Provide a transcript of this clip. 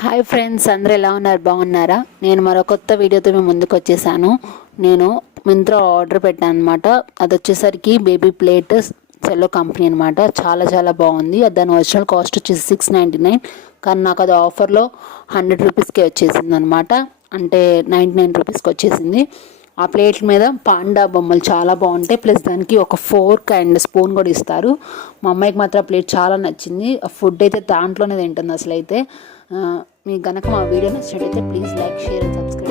Hi friends, అందరూ ఎలా ఉన్నారు? బాగున్నారా? నేను మరో కొత్త వీడియోతో మీ ముందుకు వచ్చేసాను. నేను మింత్రా ఆర్డర్ పెట్టాను అనమాట. అది వచ్చేసరికి బేబీ ప్లేట్ సెల్లో కంపెనీ అనమాట. చాలా చాలా బాగుంది. దాని ఒరిజినల్ కాస్ట్ వచ్చేసి 699, కానీ నాకు అది ఆఫర్లో 100 రూపీస్కే వచ్చేసింది అనమాట. అంటే 99 రూపీస్కి వచ్చేసింది. ఆ ప్లేట్ మీద పాండా బొమ్మలు చాలా బాగుంటాయి. ప్లస్ దానికి ఒక ఫోర్క్ అండ్ స్పూన్ కూడా ఇస్తారు. మా అమ్మాయికి మాత్రం ఆ ప్లేట్ చాలా నచ్చింది. ఫుడ్ అయితే దాంట్లోనే తింటుంది అసలు అయితే. మీకు కనుక మా వీడియో నచ్చినట్లయితే please like, share and subscribe.